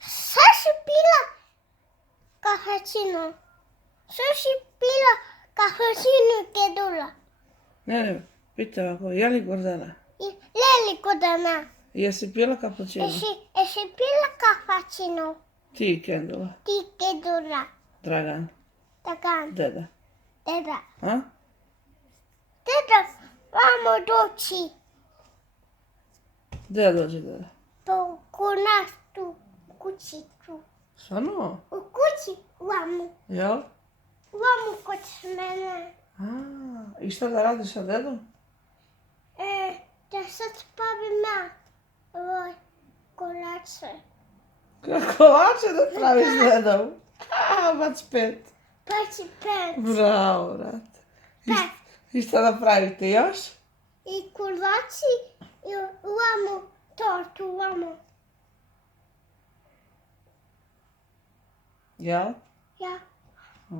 Saši pila cappuccino. Saši pila cappuccino kedula. Ne, pita ovako, je li Gordana? I leli kodana. Jesi pila kapućino? Esi pila cappuccino. Ti, Kendula, Ti kedula. Dragan, Takan. deda. Deda. A? Deda, vamo doći. Gdje dođe deda? To kod nas tu. U kući tu. Stvarno? U kući vamo. Jel? Vamo kod mene. A, i šta da radiš sa dedom? Da sad spavim ja. Ovo kolače. Kolače da praviš s dedom? A, baš pet. Pači pet. Bravo, brat. Pet. I šta da pravite još? I kolači i vamo tortu vamo. Jel? Ja. A.